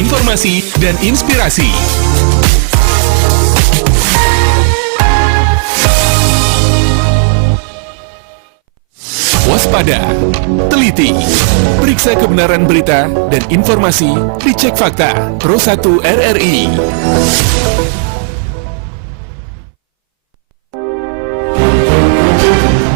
informasi dan inspirasi. Waspada, teliti, periksa kebenaran berita dan informasi, dicek fakta. Pro 1 RRI.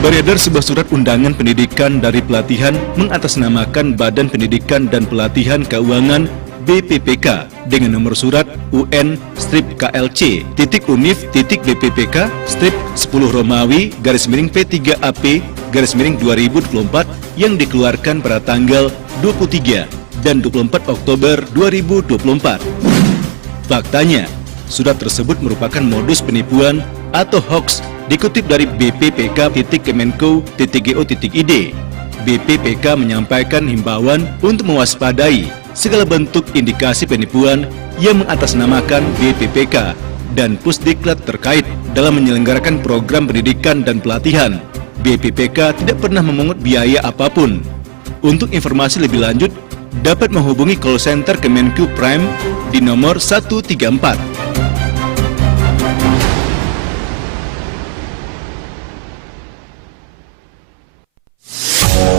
Beredar sebuah surat undangan pendidikan dari pelatihan mengatasnamakan Badan Pendidikan dan Pelatihan Keuangan BPPK dengan nomor surat UN-KLC.UNIF-BP_10 yang dikeluarkan pada tanggal 23 dan 24 Oktober 2024. Faktanya, surat tersebut merupakan modus penipuan atau hoax dikutip dari bppk.kemenko.go.id. BPPK menyampaikan himbauan untuk mewaspadai segala bentuk indikasi penipuan yang mengatasnamakan BPPK dan Pusdiklat terkait dalam menyelenggarakan program pendidikan dan pelatihan. BPPK tidak pernah memungut biaya apapun. Untuk informasi lebih lanjut, dapat menghubungi call center Kemenku Prime di nomor 134.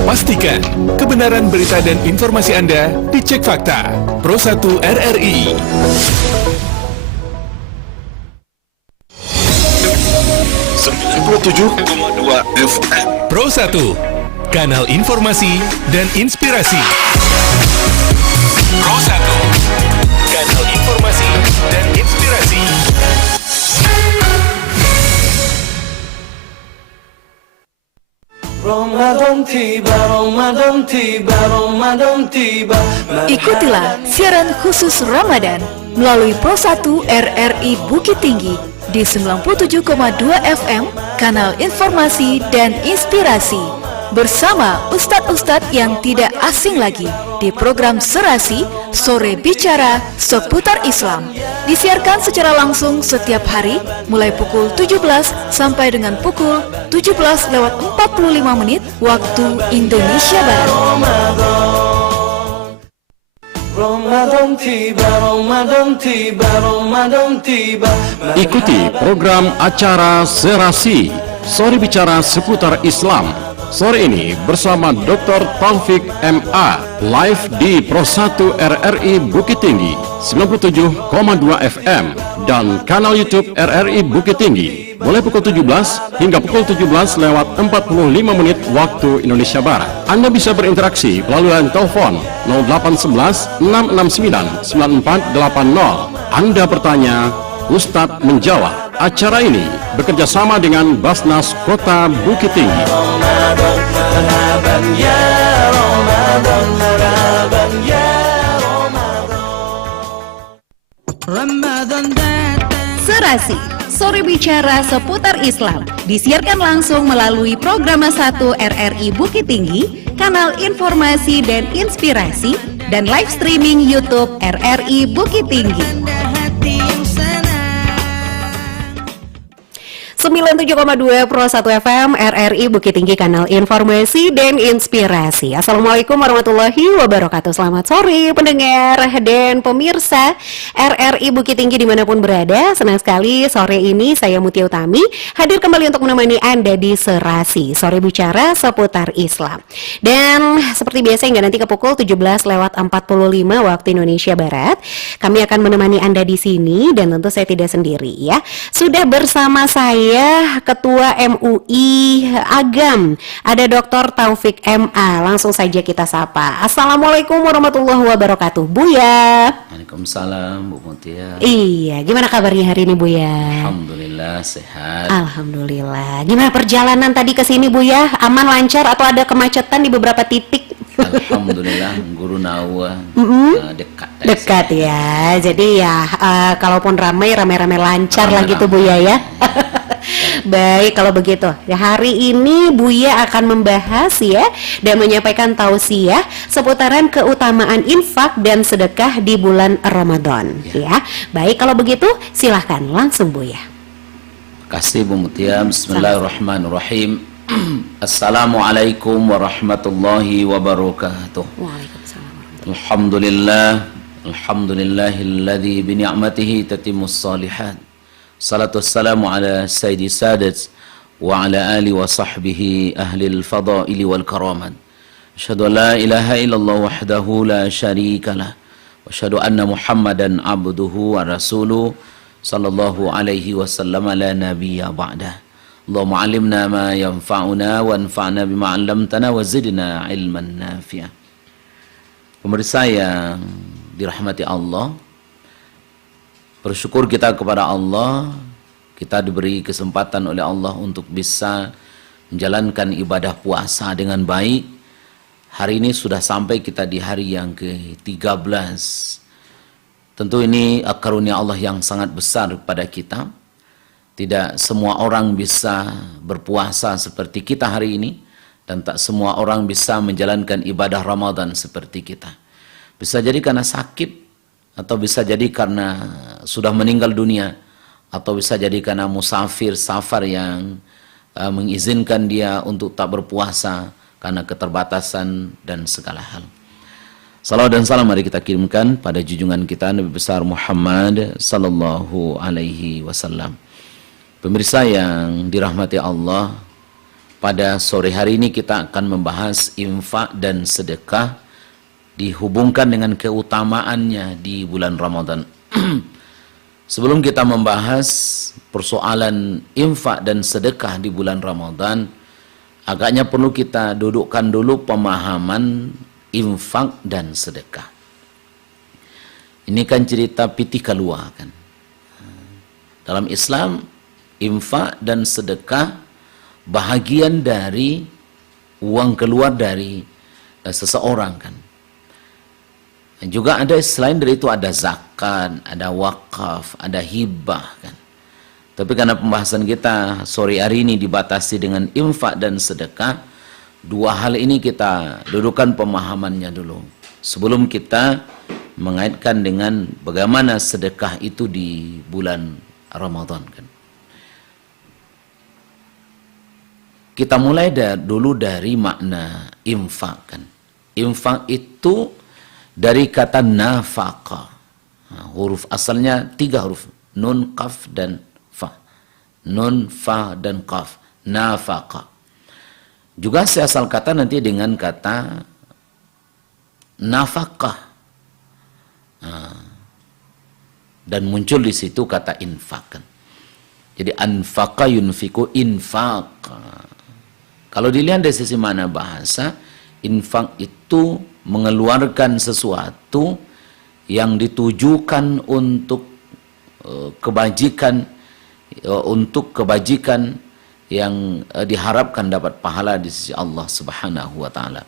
Pastikan kebenaran berita dan informasi Anda dicek fakta. Pro 1 RRI. FM Pro 1, kanal informasi dan inspirasi. Pro 1, kanal informasi dan inspirasi. Ramadan tiba, Ramadan tiba, Ramadan tiba. Ikutilah siaran khusus Ramadan melalui Pro 1 RRI Bukit Tinggi di 97,2 FM, kanal informasi dan inspirasi. Bersama ustadz-ustadz yang tidak asing lagi di program Serasi Sore Bicara Seputar Islam. Disiarkan secara langsung setiap hari mulai pukul 17 sampai dengan pukul 17:45 waktu Indonesia Barat. Ramadan tiba, Ramadan tiba, Ramadan tiba. Ikuti program acara Serasi Sore Bicara Seputar Islam. Sore ini bersama Dr. Taufik MA, live di Pro 1 RRI Bukit Tinggi 97,2 FM dan kanal YouTube RRI Bukit Tinggi. Mulai pukul 17 hingga pukul 17:45 waktu Indonesia Barat. Anda bisa berinteraksi melalui line telepon 0811 669 9480. Anda bertanya, Ustadz menjawab. Acara ini bekerja sama dengan Basnas Kota Bukit Tinggi. Serasi Sore Bicara Seputar Islam disiarkan langsung melalui program 1 RRI Bukit Tinggi, kanal informasi dan inspirasi, dan live streaming YouTube RRI Bukit Tinggi. 97,2 Pro 1 FM RRI Bukit Tinggi, kanal informasi dan inspirasi. Assalamualaikum warahmatullahi wabarakatuh. Selamat sore pendengar dan pemirsa RRI Bukit Tinggi dimanapun berada. Senang sekali sore ini saya Mutia Utami hadir kembali untuk menemani Anda di Serasi Sore Bicara Seputar Islam. Dan seperti biasa hingga nanti ke pukul 17:45 waktu Indonesia Barat, kami akan menemani Anda di sini dan tentu saya tidak sendiri ya. Sudah bersama saya Ketua MUI Agam, ada Dr. Taufik MA. Langsung saja kita sapa. Assalamualaikum warahmatullahi wabarakatuh, Buya. Waalaikumsalam, Bu Mutia. Iya, gimana kabarnya hari ini, Buya? Alhamdulillah sehat. Alhamdulillah. Gimana perjalanan tadi ke sini, Buya? Aman, lancar atau ada kemacetan di beberapa titik? Alhamdulillah, Guru Nawa dekat ya. Jadi ya, kalaupun ramai lancar lah gitu, Buya ya. Baik, kalau begitu ya, hari ini Buya akan membahas ya dan menyampaikan tausiah seputaran keutamaan infak dan sedekah di bulan Ramadan ya. Baik, kalau begitu silahkan langsung Buya. Kasih Bu Mutia. Bismillahirrahmanirrahim. Assalamualaikum warahmatullahi wabarakatuh. Waalaikumsalam. Alhamdulillah, Alhamdulillahilladzi bi ni'matihi tatimmus shalihat. Salatu wassalamu ala sayyidi sadat wa ala ali wa sahbihi ahlil fadaili wal karamat. Asyhadu an la ilaha illallah wahdahu la syarika lah. Wa asyhadu anna Muhammadan abduhu wa rasuluh sallallahu alaihi wasallam la nabiyya ba'dah. Allahumma 'allimna ma yanfa'una wanfa'na bima 'allamtana wa zidna ilman nafi'ah. Pemirsa yang dirahmati Allah, bersyukur kita kepada Allah, kita diberi kesempatan oleh Allah untuk bisa menjalankan ibadah puasa dengan baik. Hari ini sudah sampai kita di hari yang ke-13. Tentu ini karunia Allah yang sangat besar kepada kita. Tidak semua orang bisa berpuasa seperti kita hari ini, dan tak semua orang bisa menjalankan ibadah Ramadan seperti kita. Bisa jadi karena sakit, atau bisa jadi karena sudah meninggal dunia, atau bisa jadi karena musafir, safar yang mengizinkan dia untuk tak berpuasa karena keterbatasan dan segala hal. Salawat dan salam mari kita kirimkan pada junjungan kita Nabi besar Muhammad sallallahu alaihi wasallam. Pemirsa yang dirahmati Allah, pada sore hari ini kita akan membahas infak dan sedekah dihubungkan dengan keutamaannya di bulan Ramadan. Sebelum kita membahas persoalan infak dan sedekah di bulan Ramadan, agaknya perlu kita dudukkan dulu pemahaman infak dan sedekah. Ini kan cerita piti kalua kan. Dalam Islam, infak dan sedekah bahagian dari uang keluar dari seseorang kan. Dan juga ada selain dari itu ada zakat, ada wakaf, ada hibah kan. Tapi karena pembahasan kita sore hari ini dibatasi dengan infak dan sedekah, dua hal ini kita dudukkan pemahamannya dulu sebelum kita mengaitkan dengan bagaimana sedekah itu di bulan Ramadan kan. Kita mulai dulu dari makna infak kan. Infak itu dari kata nafaqah. Huruf asalnya 3 huruf. Nun, qaf, dan fa. Nun, fa, dan qaf. Nafaqah. Juga seasal kata nanti dengan kata nafaqah. Dan muncul di situ kata infak kan. Jadi anfaqa yunfiku infaq. Kalau dilihat dari sisi mana bahasa, infak itu mengeluarkan sesuatu yang ditujukan untuk kebajikan, yang diharapkan dapat pahala di sisi Allah Subhanahu wa taala.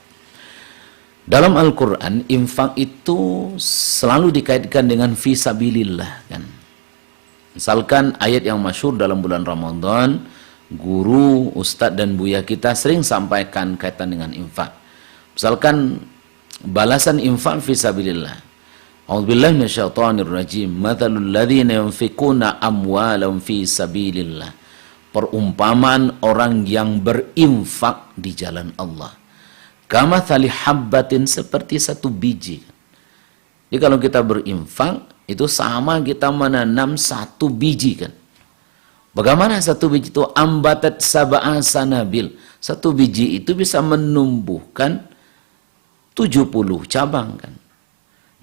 Dalam Al-Qur'an, infak itu selalu dikaitkan dengan fisabilillah kan. Misalkan ayat yang masyhur dalam bulan Ramadan, guru, ustadz dan buya kita sering sampaikan kaitan dengan infak. Misalkan balasan infak fisabilillah. A'udzubillahi minasyaitonir rajim. Matsalul ladzina yunfikuna amwalahum fi sabilillah. Perumpamaan orang yang berinfak di jalan Allah. Kamatsali habbatin, seperti satu biji. Jadi kalau kita berinfak itu sama kita menanam satu biji kan. Bagaimana satu biji itu? Ambatat sab'a sanabil. Satu biji itu bisa menumbuhkan 70 cabang kan.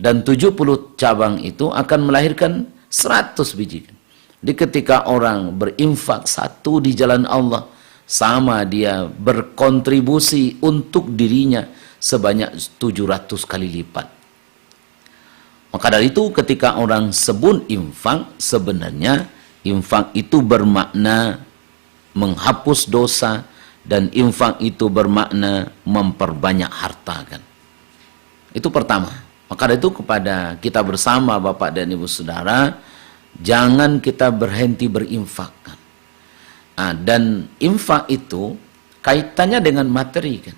Dan 70 cabang itu akan melahirkan 100 biji kan. Jadi ketika orang berinfak satu di jalan Allah, sama dia berkontribusi untuk dirinya sebanyak 700 kali lipat. Maka dari itu ketika orang sebut infak, sebenarnya infak itu bermakna menghapus dosa, dan infak itu bermakna memperbanyak harta kan. Itu pertama. Maka dari itu kepada kita bersama Bapak dan Ibu Saudara, jangan kita berhenti berinfak kan. Dan infak itu kaitannya dengan materi kan.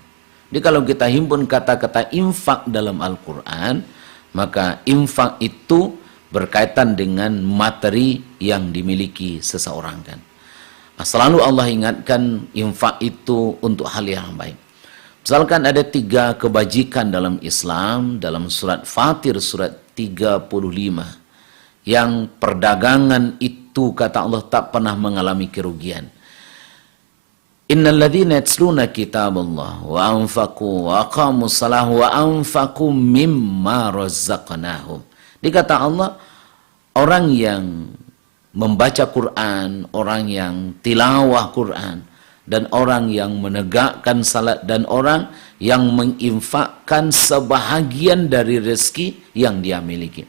Jadi kalau kita himpun kata-kata infak dalam Al-Quran, maka infak itu berkaitan dengan materi yang dimiliki seseorang kan. Selalu Allah ingatkan infak itu untuk hal yang baik. Misalkan ada 3 kebajikan dalam Islam, dalam surat Fatir surat 35 yang perdagangan itu kata Allah tak pernah mengalami kerugian. Innal ladzina yatluna kitaballah wa anfaqu wa aqamus salah wa anfaqu mimma razaqnahum. Dikata Allah, orang yang membaca Quran, orang yang tilawah Quran, dan orang yang menegakkan salat, dan orang yang menginfakkan sebahagian dari rezeki yang dia miliki.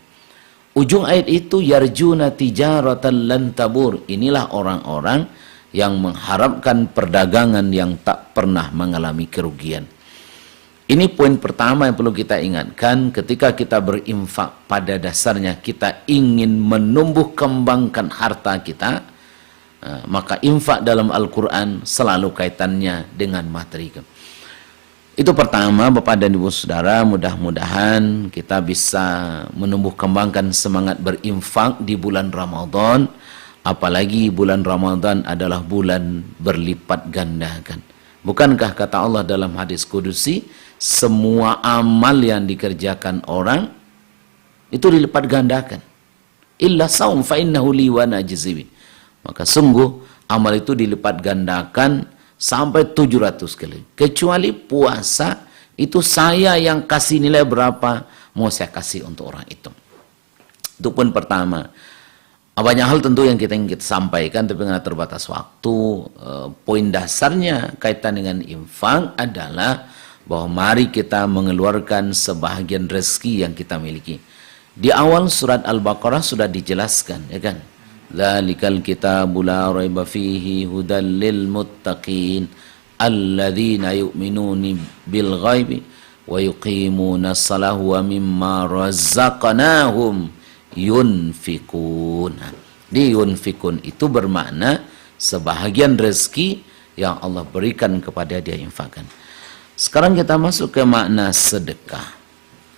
Ujung ayat itu, yarjuna tijaratan lan tabur. Inilah orang-orang yang mengharapkan perdagangan yang tak pernah mengalami kerugian. Ini poin pertama yang perlu kita ingatkan ketika kita berinfak. Pada dasarnya kita ingin menumbuh kembangkan harta kita, maka infak dalam Al-Quran selalu kaitannya dengan materi. Itu pertama, Bapak dan Ibu Saudara, mudah-mudahan kita bisa menumbuh kembangkan semangat berinfak di bulan Ramadan. Apalagi bulan Ramadan adalah bulan berlipat gandakan. Bukankah kata Allah dalam hadis kudusi, semua amal yang dikerjakan orang itu dilipat gandakan. Illa saum fa innahu li wa najzibi. Maka sungguh amal itu dilipat gandakan sampai 700 kali. Kecuali puasa, itu saya yang kasih nilai berapa, mau saya kasih untuk orang itu. Itu pun pertama. Banyak hal tentu yang kita ingin sampaikan, tapi karena terbatas waktu, poin dasarnya kaitan dengan infak adalah bahwa mari kita mengeluarkan sebahagian rezeki yang kita miliki. Di awal surat Al-Baqarah sudah dijelaskan, ya kan? Dzalikal kitabu la raiba fihi hudal lil muttaqin alladzina yu'minuna bil ghaibi wa yuqimuna shalah wa mimma razaqnahum yunfikun. Di yunfikun itu bermakna sebahagian rezeki yang Allah berikan kepada dia infakkan. Sekarang kita masuk ke makna sedekah.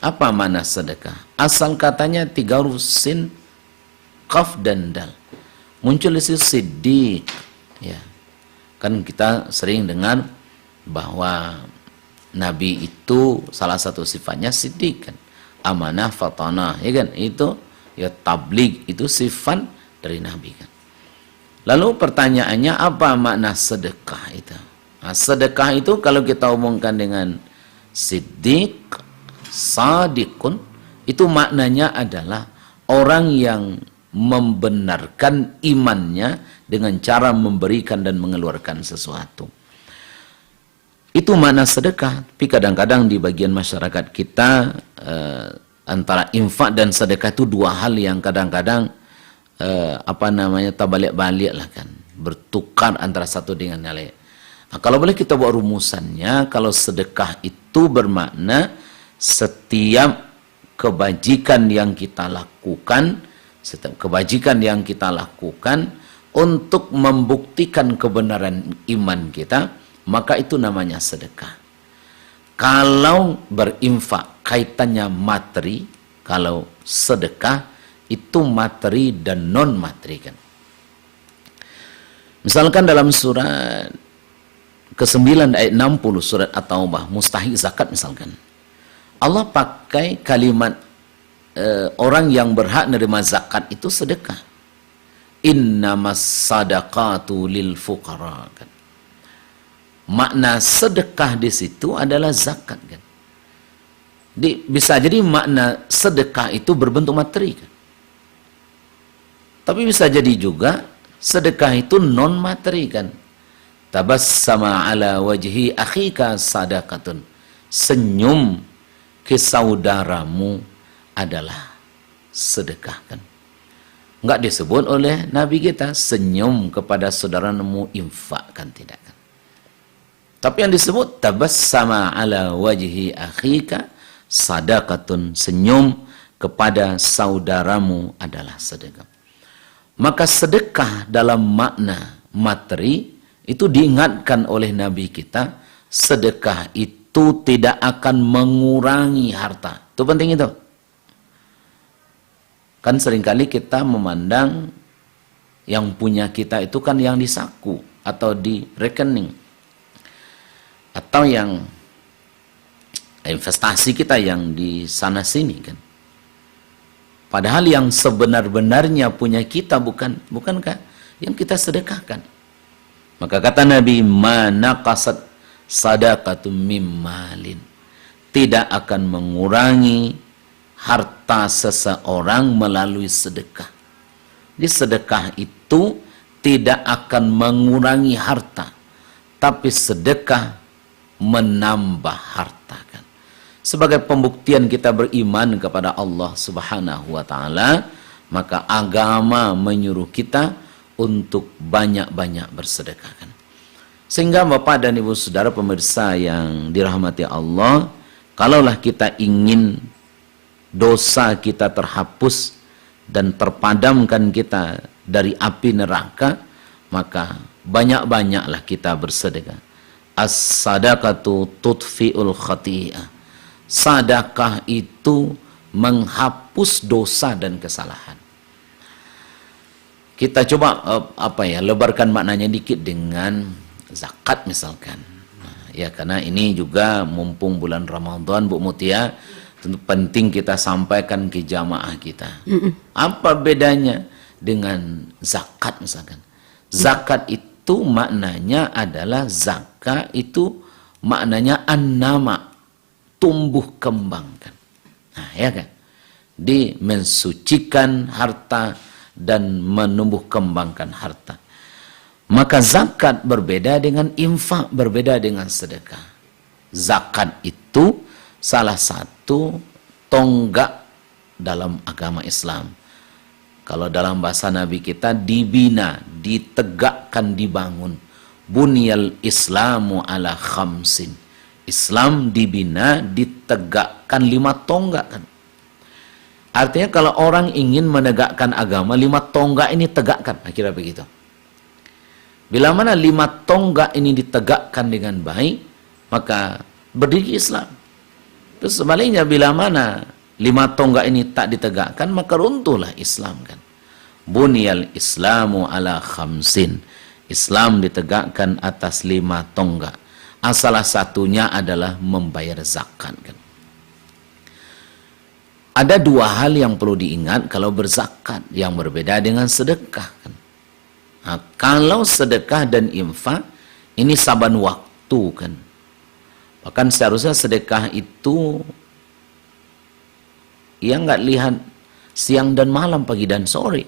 Apa makna sedekah? Asal katanya 3 huruf sin, qaf dan dal. Muncul istilah siddiq, ya. Kan kita sering dengar bahwa Nabi itu salah satu sifatnya siddiq kan. Amanah fatanah, ya kan? Itu ya tabligh itu sifat dari Nabi kan. Lalu pertanyaannya, apa makna sedekah itu? Nah, sedekah itu kalau kita omongkan dengan siddiq, sadiqun, itu maknanya adalah orang yang membenarkan imannya dengan cara memberikan dan mengeluarkan sesuatu. Itu makna sedekah. Tapi kadang-kadang di bagian masyarakat kita antara infak dan sedekah itu dua hal yang kadang-kadang terbalik-balik lah kan, bertukar antara satu dengan yang lain. Nah, kalau boleh kita buat rumusannya, kalau sedekah itu bermakna setiap kebajikan yang kita lakukan, setiap kebajikan yang kita lakukan untuk membuktikan kebenaran iman kita, maka itu namanya sedekah. Kalau berinfak kaitannya materi, kalau sedekah itu materi dan non materi kan. Misalkan dalam surat ke-9 ayat 60 surat At-Taubah, mustahik zakat misalkan. Allah pakai kalimat orang yang berhak menerima zakat itu sedekah. Innamas sadaqatu lil fuqara kan. Makna sedekah di situ adalah zakat kan. Bisa jadi makna sedekah itu berbentuk materi kan. Tapi bisa jadi juga sedekah itu non materi kan. Tabassama ala wajhi akhika sadaqatun. Senyum ke saudaramu adalah sedekah kan. Enggak disebut oleh Nabi kita senyum kepada saudaramu infak kan, tidak kan. Tapi yang disebut tabassama ala wajhi akhika sadaqatun, senyum kepada saudaramu adalah sedekah. Maka sedekah dalam makna materi itu diingatkan oleh Nabi kita, sedekah itu tidak akan mengurangi harta. Itu penting itu. Kan seringkali kita memandang yang punya kita itu kan yang di saku atau di rekening, atau yang investasi kita yang di sana sini kan. Padahal yang sebenar-benarnya punya kita bukankah yang kita sedekahkan. Maka kata Nabi, manaqasat sadaqatum mimmalin. Tidak akan mengurangi harta seseorang melalui sedekah. Jadi sedekah itu tidak akan mengurangi harta, tapi sedekah menambah harta kan. Sebagai pembuktian kita beriman kepada Allah Subhanahu wa taala, maka agama menyuruh kita untuk banyak-banyak bersedekah kan. Sehingga Bapak dan Ibu Saudara pemirsa yang dirahmati Allah, kalaulah kita ingin dosa kita terhapus dan terpadamkan kita dari api neraka, maka banyak-banyaklah kita bersedekah. As-sadaqatu tudfi'ul khati'ah. Sedekah itu menghapus dosa dan kesalahan. Kita coba lebarkan maknanya dikit dengan zakat misalkan. Nah, ya karena ini juga mumpung bulan Ramadan Bu Mutia, tentu penting kita sampaikan ke jamaah kita. Apa bedanya dengan zakat misalkan? Zakat itu maknanya adalah zakat itu maknanya an-nama, tumbuh kembangkan. Nah, ya kan? Mensucikan harta dan menumbuh kembangkan harta. Maka zakat berbeda dengan infak, berbeda dengan sedekah. Zakat itu salah satu tonggak dalam agama Islam. Kalau dalam bahasa Nabi kita, dibina, ditegakkan, dibangun. Bunyal Islamu ala khamsin. Islam dibina, ditegakkan 5 tonggak kan. Artinya kalau orang ingin menegakkan agama, 5 tonggak ini tegakkan. Akhirnya begitu. Bila mana 5 tonggak ini ditegakkan dengan baik, maka berdiri Islam. Terus sebaliknya bila mana 5 tonggak ini tak ditegakkan, maka runtuhlah Islam kan. Bunyal Islamu ala khamsin. Islam ditegakkan atas 5 tonggak. Salah satunya adalah membayar zakat kan. Ada 2 hal yang perlu diingat kalau berzakat yang berbeda dengan sedekah kan. Nah, kalau sedekah dan infak ini saban waktu kan. Bahkan seharusnya sedekah itu ya nggak lihat siang dan malam, pagi dan sore.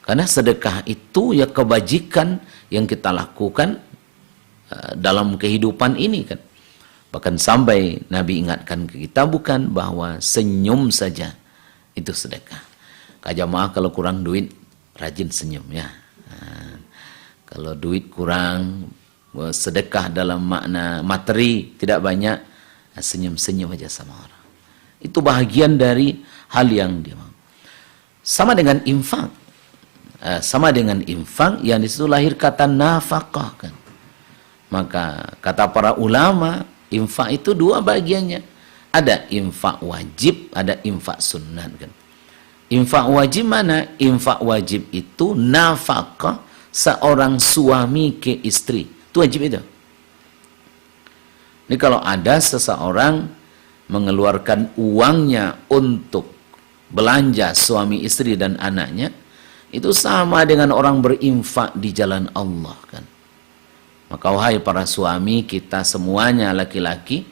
Karena sedekah itu ya kebajikan yang kita lakukan dalam kehidupan ini kan. Bahkan sampai Nabi ingatkan ke kita bukan bahwa senyum saja itu sedekah. Jamaah kalau kurang duit rajin senyum ya. Nah, kalau duit kurang, sedekah dalam makna materi tidak banyak, senyum-senyum aja sama orang. Itu bahagian dari hal yang dia mau. Sama dengan infak. Sama dengan infak yang disitu lahir kata nafkah kan. Maka kata para ulama, infak itu 2 bagiannya. Ada infak wajib, ada infak sunnah kan. Infak wajib mana? Infak wajib itu nafkah seorang suami ke istri. Itu wajib itu. Ini kalau ada seseorang mengeluarkan uangnya untuk belanja suami istri dan anaknya, itu sama dengan orang berinfak di jalan Allah kan. Maka wahai para suami, kita semuanya laki-laki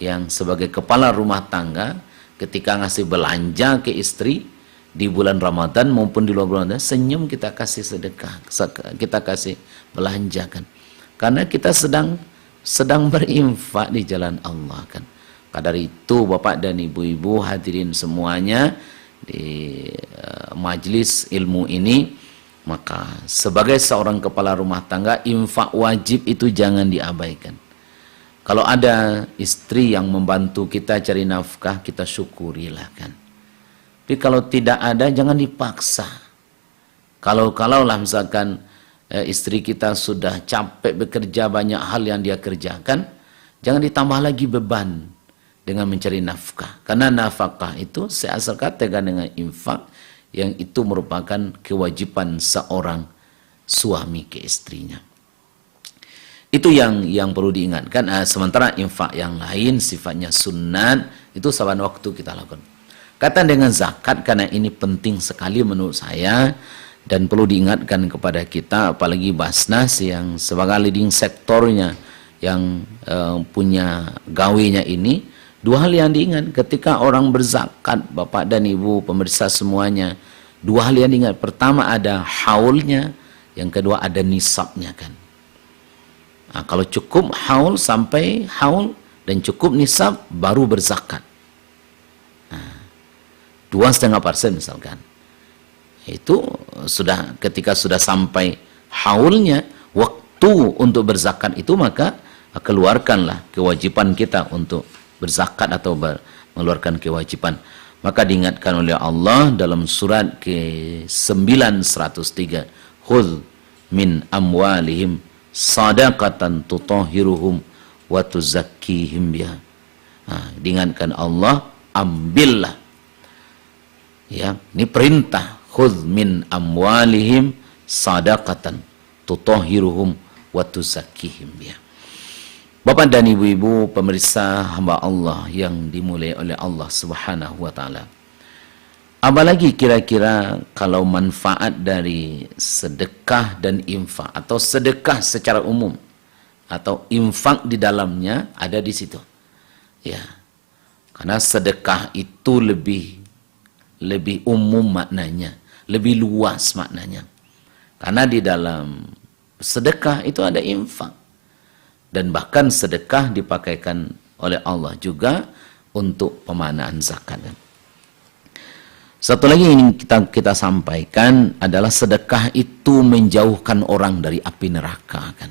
yang sebagai kepala rumah tangga, ketika ngasih belanja ke istri di bulan Ramadan maupun di luar Ramadan, senyum kita kasih sedekah, kita kasih belanja kan. Karena kita sedang berinfak di jalan Allah kan. Maka dari itu Bapak dan Ibu-ibu hadirin semuanya di majelis ilmu ini, maka sebagai seorang kepala rumah tangga, infak wajib itu jangan diabaikan. Kalau ada istri yang membantu kita cari nafkah, kita syukurilah kan. Tapi kalau tidak ada, jangan dipaksa. Kalaulah misalkan istri kita sudah capek bekerja, banyak hal yang dia kerjakan, jangan ditambah lagi beban dengan mencari nafkah. Karena nafkah itu seasal kata dengan infak, yang itu merupakan kewajiban seorang suami ke istrinya. Itu yang perlu diingatkan. Sementara infak yang lain sifatnya sunnah, itu saban waktu kita lakukan. Kaitan dengan zakat, karena ini penting sekali menurut saya dan perlu diingatkan kepada kita, apalagi Basnas yang sebagai leading sektornya, yang punya gawenya ini. Dua hal yang diingat ketika orang berzakat, Bapak dan Ibu pemirsa semuanya. Dua hal yang diingat. Pertama ada haulnya, yang kedua ada nisabnya kan. Nah, kalau cukup haul sampai haul dan cukup nisab baru berzakat. 2,5% misalkan. Itu sudah ketika sudah sampai haulnya, waktu untuk berzakat itu, maka keluarkanlah kewajiban kita untuk berzakat atau mengeluarkan kewajiban. Maka diingatkan oleh Allah dalam surat ke-903, khudh min amwalihim sadaqatan tutahhiruhum wa tuzakkihim biha. Diingatkan Allah, ambillah. Ya, ini perintah, khudh min amwalihim sadaqatan tutahhiruhum wa tuzakkihim biha. Bapak dan Ibu-ibu pemirsa hamba Allah yang dimulai oleh Allah Subhanahu wa taala. Apalagi kira-kira kalau manfaat dari sedekah dan infak, atau sedekah secara umum atau infak di dalamnya ada di situ. Ya. Karena sedekah itu lebih umum maknanya, lebih luas maknanya. Karena di dalam sedekah itu ada infak. Dan bahkan sedekah dipakaikan oleh Allah juga untuk pemanaan zakat. Satu lagi yang kita sampaikan adalah sedekah itu menjauhkan orang dari api neraka kan.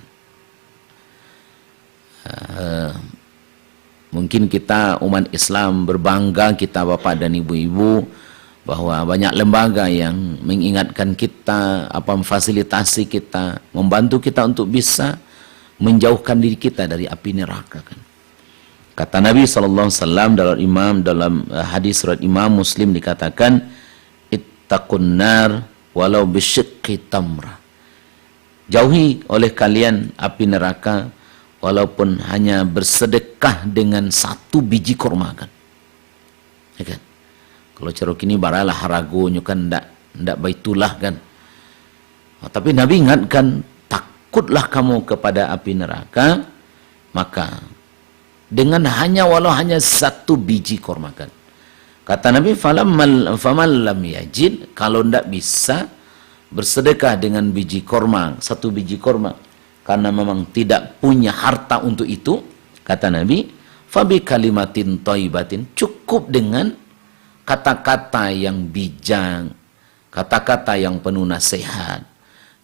Mungkin kita umat Islam berbangga, kita Bapak dan Ibu-ibu, bahwa banyak lembaga yang mengingatkan kita, memfasilitasi kita, membantu kita untuk bisa menjauhkan diri kita dari api neraka kan. Kata Nabi SAW dalam hadis surat Imam Muslim dikatakan, ittaqun nar walau bisyiqqi tamrah. Jauhi oleh kalian api neraka walaupun hanya bersedekah dengan 1 biji kurma kan. Ya kan? Kalau ceruk ini baralah haragonya kan ndak baitulah kan. Tapi Nabi ingatkan, takutlah kamu kepada api neraka, maka dengan walau hanya 1 biji kurma kan. Kata Nabi, faman lam yajid, kalau ndak bisa bersedekah dengan biji kurma, 1 biji kurma, karena memang tidak punya harta untuk itu, kata Nabi, fabi kalimatin thayyibatin, cukup dengan kata-kata yang bijak, kata-kata yang penuh nasihat.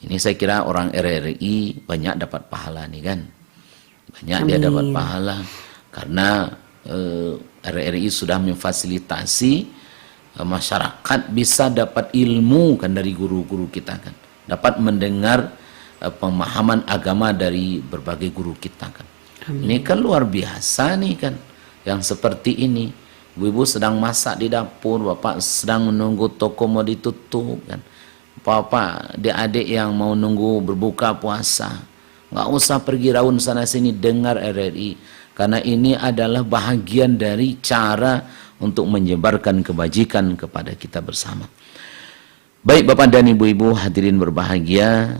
Ini saya kira orang RRI banyak dapat pahala nih kan. Banyak dia dapat pahala karena RRI sudah memfasilitasi masyarakat bisa dapat ilmu kan dari guru-guru kita kan. Dapat mendengar pemahaman agama dari berbagai guru kita kan. Ini kan luar biasa nih kan. Yang seperti ini. Ibu sedang masak di dapur, Bapak sedang menunggu toko mau ditutup kan. Bapak, adik-adik yang mau nunggu berbuka puasa, nggak usah pergi raun sana sini, dengar RRI, karena ini adalah bahagian dari cara untuk menyebarkan kebajikan kepada kita bersama. Baik Bapak dan Ibu-ibu hadirin berbahagia,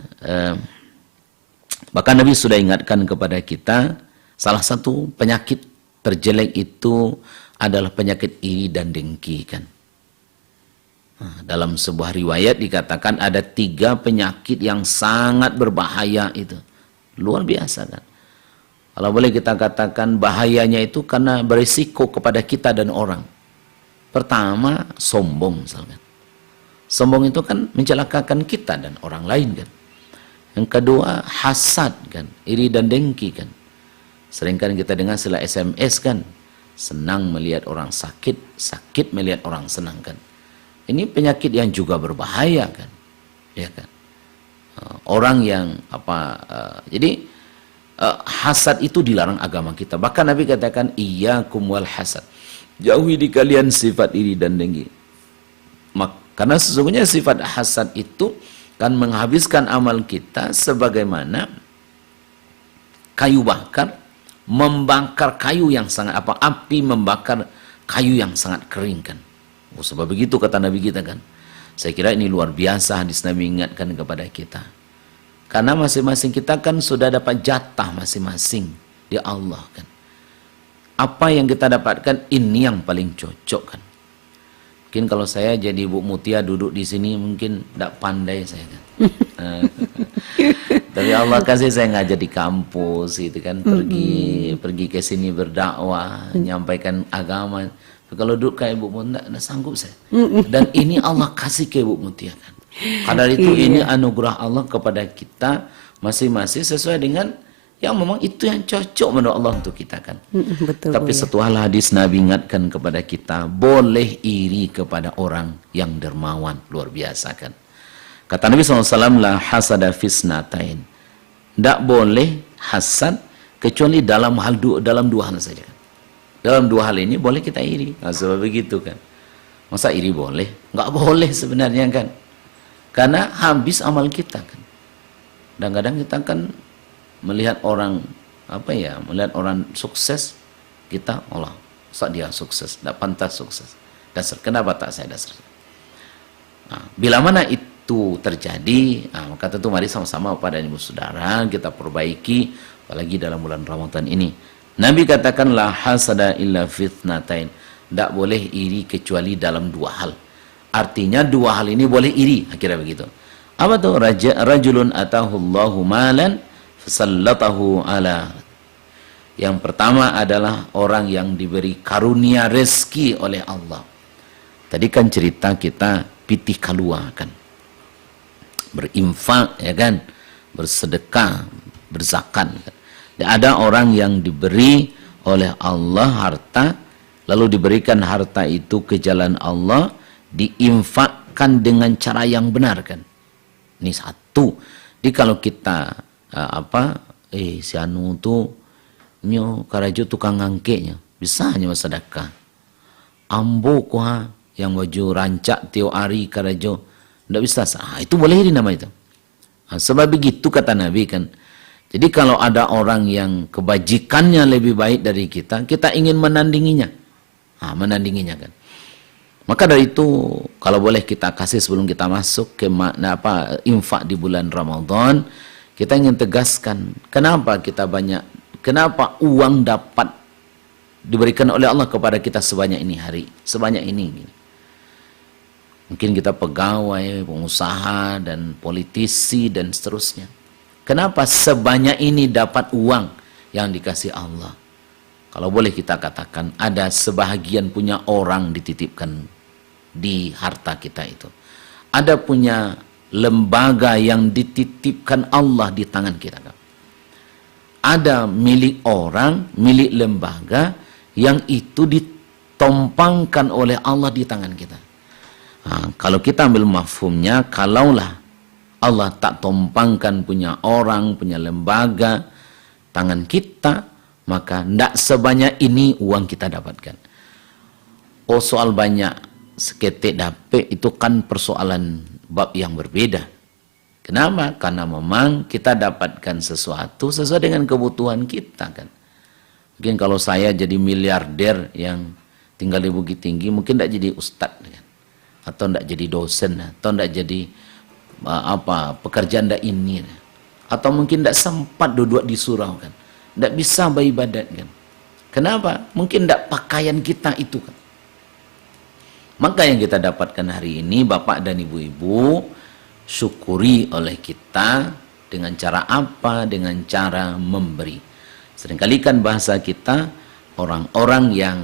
bahkan Nabi sudah ingatkan kepada kita, salah satu penyakit terjelek itu adalah penyakit iri dan dengki kan. Dalam sebuah riwayat dikatakan ada 3 penyakit yang sangat berbahaya itu. Luar biasa kan. Kalau boleh kita katakan bahayanya itu karena berisiko kepada kita dan orang. Pertama, sombong misalkan. Sombong itu kan mencelakakan kita dan orang lain kan. Yang kedua, hasad kan, iri dan dengki kan. Seringkan kita dengar istilah SMS kan. Senang melihat orang sakit, sakit melihat orang senang kan. Ini penyakit yang juga berbahaya kan, ya kan. Orang yang jadi hasad itu dilarang agama kita. Bahkan Nabi katakan iyyakum wal hasad. Jauhi di kalian sifat iri dan dengki. Karena sesungguhnya sifat hasad itu kan menghabiskan amal kita sebagaimana kayu bakar membakar kayu yang sangat api membakar kayu yang sangat kering kan. Oh, sebab begitu kata Nabi kita kan. Saya kira ini luar biasa hadis Nabi ingatkan kepada kita. Karena masing-masing kita kan sudah dapat jatah masing-masing di Allah kan. Apa yang kita dapatkan ini yang paling cocok kan. Mungkin kalau saya jadi Bu Mutia duduk di sini mungkin tidak pandai saya kan. Tapi Allah kasih saya ngajar di kampus itu kan, pergi ke sini berdakwah, menyampaikan agama. Kalau duduk kayak Ibu Mutia tidak sanggup saya. Dan ini Allah kasih ke Ibu Mutia kan. Karena itu ini anugerah Allah kepada kita masing-masing sesuai dengan yang memang itu yang cocok menurut Allah untuk kita kan. Betul. Tapi setelah hadis Nabi ingatkan kepada kita, boleh iri kepada orang yang dermawan, luar biasa kan. Kata Nabi SAW, la hasada fisnatain. Tidak boleh hasad kecuali dalam dua hal saja kan. Dalam dua hal ini boleh kita iri. Nah, sebab begitu kan. Masa iri boleh? Enggak boleh sebenarnya kan. Karena habis amal kita kan. Dan kadang kita kan melihat orang melihat orang sukses, kita Allah, masa dia sukses, tidak pantas sukses. Dasar, kenapa tak saya dasar? Nah, bila mana itu terjadi, maka tentu mari sama-sama pada ibu saudara kita perbaiki, apalagi dalam bulan Ramadan ini. Nabi katakan la hasada illa fitnatain. Tidak boleh iri kecuali dalam dua hal. Artinya dua hal ini boleh iri, akhirnya begitu. Apa tuh? Rajulun atahullahu malan fasallatahu ala. Yang pertama adalah orang yang diberi karunia rezeki oleh Allah. Tadi kan cerita kita pitih kalua kan. Berinfak ya kan, bersedekah, berzakat. Dan ada orang yang diberi oleh Allah harta, lalu diberikan harta itu ke jalan Allah, diinfakkan dengan cara yang benar kan. Ini satu. Jadi kalau kita si anu tu nyo karajo tukang ngangkeknya, bisa hanya sedekah. Ambo kuah yang baju rancak tio ari karajo, ndak bisa sah. Itu boleh di nama itu. Sebab begitu kata Nabi kan. Jadi kalau ada orang yang kebajikannya lebih baik dari kita, kita ingin menandinginya. Menandinginya kan. Maka dari itu kalau boleh kita kasih sebelum kita masuk ke infak di bulan Ramadan, kita ingin tegaskan kenapa uang dapat diberikan oleh Allah kepada kita sebanyak ini. Mungkin kita pegawai, pengusaha dan politisi dan seterusnya. Kenapa sebanyak ini dapat uang yang dikasih Allah? Kalau boleh kita katakan ada sebahagian punya orang dititipkan di harta kita itu. Ada punya lembaga yang dititipkan Allah di tangan kita. Ada milik orang, milik lembaga yang itu ditompangkan oleh Allah di tangan kita. Kalau kita ambil mafhumnya, kalaulah Allah tak tompangkan punya orang, punya lembaga tangan kita, maka tidak sebanyak ini uang kita dapatkan. Soal banyak seketik dapat itu kan persoalan bab yang berbeda. Kenapa? Karena memang kita dapatkan sesuatu sesuai dengan kebutuhan kita kan. Mungkin kalau saya jadi miliarder yang tinggal di Bukit Tinggi, mungkin tidak jadi ustadz kan? Atau tidak jadi dosen, atau tidak jadi pekerjaan tidak ini, atau mungkin tidak sempat duduk di surau kan, tidak bisa beribadat kan. Kenapa? Mungkin tidak pakaian kita itu kan. Maka yang kita dapatkan hari ini, Bapak dan Ibu-ibu, syukuri oleh kita dengan cara apa? Dengan cara memberi. Seringkali kan bahasa kita, orang-orang yang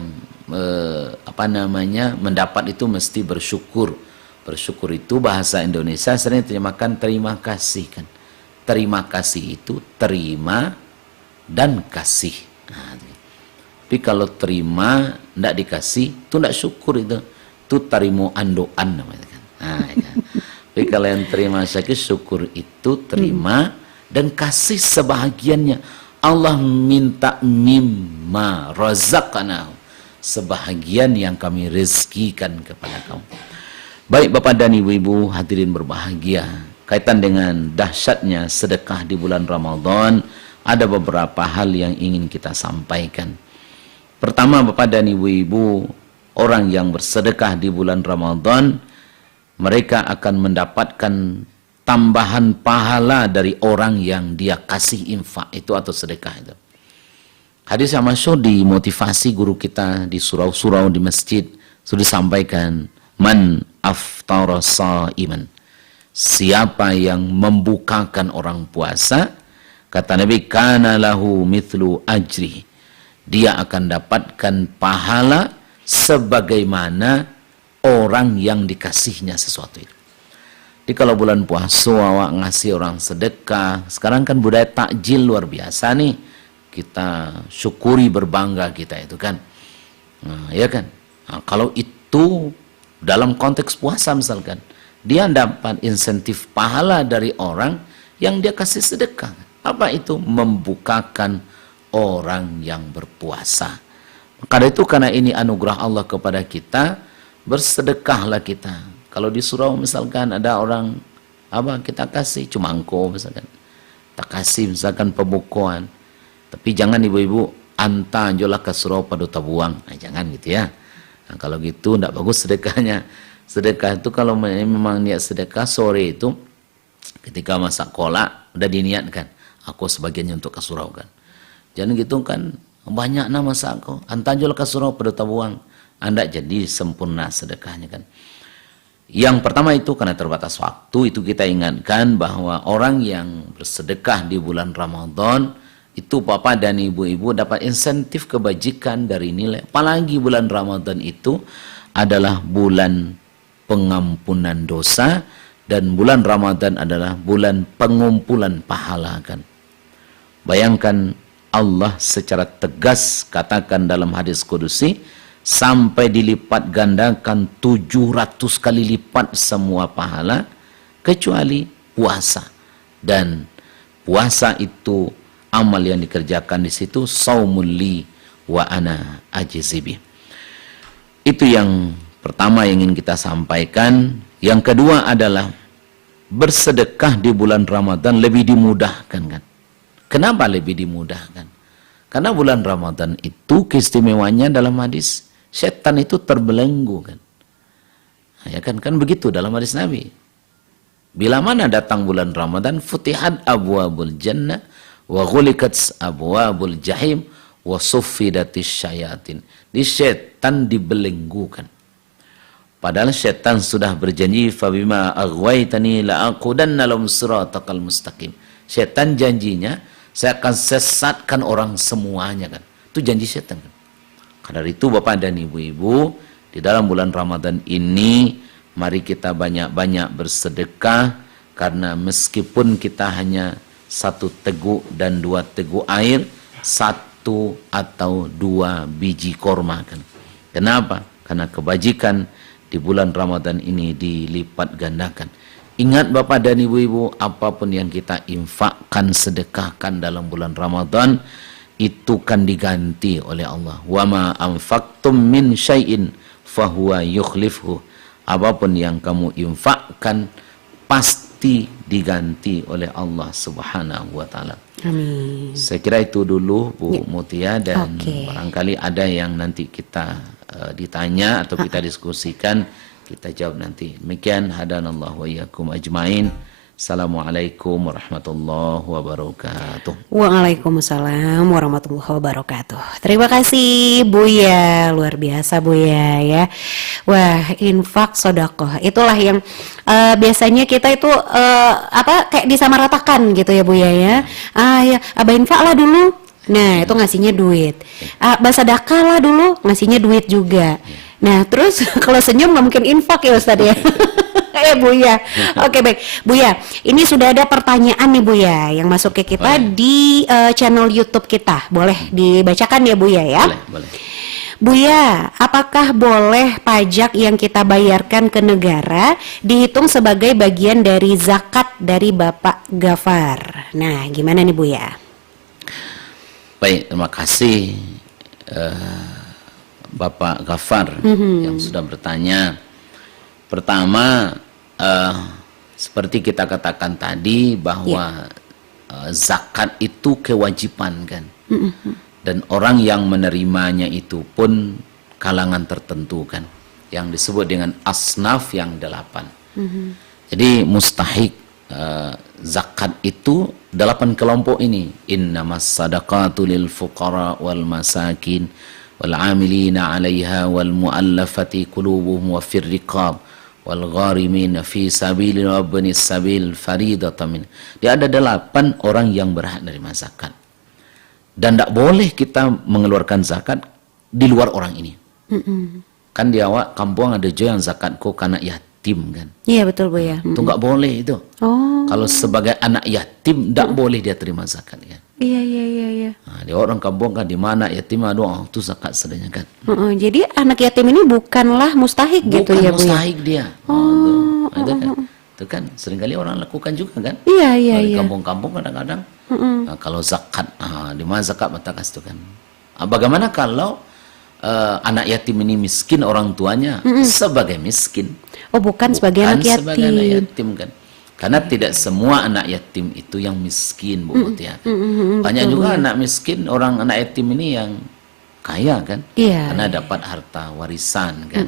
mendapat itu mesti bersyukur. Bersyukur itu bahasa Indonesia sering terjemahkan terima kasih kan. Terima kasih itu terima dan kasih. Tapi kalau terima tidak dikasih, itu tidak syukur itu. Itu tarimu andoan namanya kan. Tapi kalau yang terima sakit syukur itu terima dan kasih sebahagiannya. Allah minta mimma razaqnahu, sebahagian yang kami rezekikan kepada kamu. Baik Bapak dan Ibu-ibu hadirin berbahagia, kaitan dengan dahsyatnya sedekah di bulan Ramadan, ada beberapa hal yang ingin kita sampaikan. Pertama Bapak dan Ibu-ibu, orang yang bersedekah di bulan Ramadan, mereka akan mendapatkan tambahan pahala dari orang yang dia kasih infak itu atau sedekah itu. Hadis yang masyhur di motivasi guru kita di surau-surau di masjid sudah disampaikan, man aftara shaiman, siapa yang membukakan orang puasa, kata Nabi, kana lahu mithlu ajri, dia akan dapatkan pahala sebagaimana orang yang dikasihnya sesuatu itu. Jadi kalau bulan puasa awak ngasih orang sedekah, sekarang kan budaya takjil luar biasa nih. Kita syukuri, berbangga kita itu kan. Nah, ya kan? Nah, kalau itu dalam konteks puasa misalkan, dia dapat insentif pahala dari orang yang dia kasih sedekah. Apa itu? Membukakan orang yang berpuasa. Karena itu, karena ini anugerah Allah kepada kita, bersedekahlah kita. Kalau di surau misalkan ada orang, apa kita kasih cumangko misalkan, tak kasih misalkan pembukuan. Tapi jangan ibu-ibu anta anjolah ke surau pada tabuang, nah, jangan gitu ya. Nah, kalau gitu tidak bagus sedekahnya. Sedekah itu kalau memang niat sedekah sore itu, ketika masak kolak udah diniatkan, aku sebagiannya untuk ke surau kan. Jangan gitu kan, banyak nama masak aku, anta anjolah ke surau pada tabuang, anda jadi sempurna sedekahnya kan. Yang pertama itu karena terbatas waktu, itu kita ingatkan bahwa orang yang bersedekah di bulan Ramadan itu Bapak dan Ibu-ibu dapat insentif kebajikan dari nilai. Apalagi bulan Ramadan itu adalah bulan pengampunan dosa dan bulan Ramadan adalah bulan pengumpulan pahala kan. Bayangkan Allah secara tegas katakan dalam hadis kudusi, sampai dilipat gandakan 700 kali lipat semua pahala kecuali puasa. Dan puasa itu amal yang dikerjakan di situ saumul li wa ana ajzibi. Itu yang pertama yang ingin kita sampaikan. Yang kedua adalah bersedekah di bulan Ramadan lebih dimudahkan kan. Kenapa lebih dimudahkan? Karena bulan Ramadan itu keistimewaannya dalam hadis, setan itu terbelenggu kan. Nah, ya kan begitu dalam hadis Nabi. Bila mana datang bulan Ramadan, futihat abwabul jannah wa ghulikat abwabul jahim wa suffidatis syayatin. Di setan dibelenggukan. Padahal setan sudah berjanji, fabima aghwaytani la aqudanna lahum siratal mustaqim. Setan janjinya, saya akan sesatkan orang semuanya kan. Itu janji setan kan. Karena itu Bapak dan Ibu-ibu, di dalam bulan Ramadan ini, mari kita banyak-banyak bersedekah, karena meskipun kita hanya 1 teguk dan 2 teguk air, 1 atau 2 biji korma kan. Kenapa? Karena kebajikan di bulan Ramadan ini dilipat gandakan. Ingat Bapak dan Ibu-ibu, apapun yang kita infakkan, sedekahkan dalam bulan Ramadan, itu kan diganti oleh Allah. Wa ma anfaqtum min syai'in fahuwa yukhlifhu. Apapun yang kamu infakkan pasti diganti oleh Allah Subhanahu wa taala. Amin. Saya kira itu dulu Bu Mutia, dan barangkali ada yang nanti kita ditanya atau kita diskusikan, kita jawab nanti. Demikian, hadanallahu wa iyyakum ajmain. Assalamualaikum warahmatullahi wabarakatuh. Waalaikumsalam warahmatullahi wabarakatuh. Terima kasih Buya, luar biasa Buya ya. Wah, infak sedekah itulah yang biasanya kita itu kayak disamaratakan gitu ya Buya ya. Ya, abah infak lah dulu. Nah, itu ngasihnya duit. Sedekah lah dulu, ngasihnya duit juga. Nah, terus kalau senyum nggak mungkin infak ya Ustadz ya. Buya. Oke, baik. Buya, ini sudah ada pertanyaan nih Buya yang masuk ke kita di channel YouTube kita. Boleh dibacakan ya Buya ya? Boleh. Buya, apakah boleh pajak yang kita bayarkan ke negara dihitung sebagai bagian dari zakat dari Bapak Gafar? Nah, gimana nih Buya? Baik, terima kasih Bapak Gafar yang sudah bertanya. Pertama, seperti kita katakan tadi bahwa zakat itu kewajiban kan, dan orang yang menerimanya itu pun kalangan tertentu kan, yang disebut dengan asnaf yang 8. Jadi mustahik zakat itu 8 kelompok ini. Innamas sadaqatu lil fuqara wal masakin wal amilina 'alaiha wal mu'allafati qulubuhum wa fir riqab wal gharimin fi sabilillah wa ibnis sabil faridatan min. Dia ada 8 orang yang berhak menerima zakat. Dan tidak boleh kita mengeluarkan zakat di luar orang ini. Kan di awak kampung ada juga yang zakat kok anak yatim kan. Iya betul Bu ya. Itu nggak boleh itu. Oh. Kalau sebagai anak yatim tidak boleh dia terima zakat kan. Iya. Nah, di orang kampung kan di mana yatim ada itu zakat sedanya kan. Jadi anak yatim ini bukanlah mustahik gitu Bukan ya Bu ya. mustahik dia. Itu kan. Itu kan seringkali orang lakukan juga kan. Iya. Di kampung-kampung kadang-kadang. Nah, kalau zakat, di mana zakat matakas itu kan. Bagaimana kalau anak yatim ini miskin orang tuanya sebagai miskin? Oh bukan sebagai anak yatim. Sebagai anak yatim kan. Karena tidak semua anak yatim itu yang miskin, Bu Mutia. Banyak juga anak miskin, orang anak yatim ini yang kaya kan. Iya. Karena dapat harta warisan kan.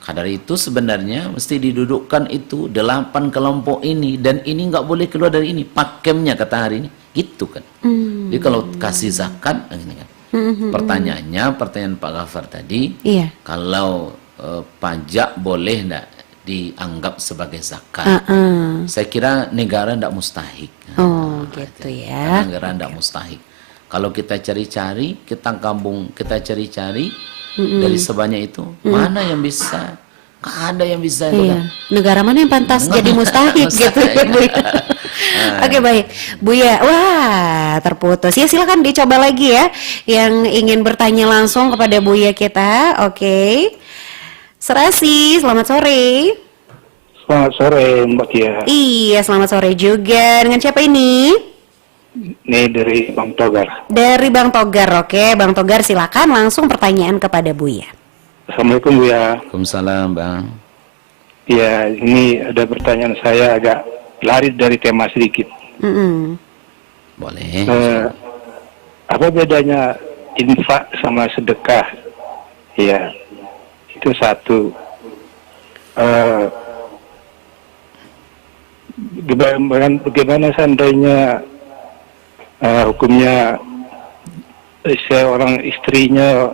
Karena itu sebenarnya mesti didudukkan itu 8 kelompok ini, dan ini nggak boleh keluar dari ini. Pakemnya kata hari ini, gitu kan. Jadi kalau kasih zakat, ini kan. Pertanyaan Pak Ghafar tadi, kalau pajak boleh enggak dianggap sebagai zakat? Saya kira negara enggak mustahik. Oh gitu ya. Negara enggak mustahik. Kalau kita cari-cari, kita cari-cari dari sebanyak itu, mana yang bisa? Nggak ada yang bisa. Iya. Negara mana yang pantas jadi mustahik gitu ya Bu ya. Oke baik Bu ya. Wah terputus ya, silakan dicoba lagi ya yang ingin bertanya langsung kepada Bu ya kita. Oke. Serasi, selamat sore. Selamat sore Mbak Kia. Iya selamat sore juga. Dengan siapa ini? Ini dari Bang Togar. Dari Bang Togar. Oke Bang Togar silakan langsung pertanyaan kepada Bu ya. Assalamualaikum Bu ya. Waalaikumsalam Bang. Ya ini ada pertanyaan saya agak lari dari tema sedikit. Boleh. Apa bedanya infak sama sedekah? Ya itu satu. Bagaimana seandainya hukumnya seorang istrinya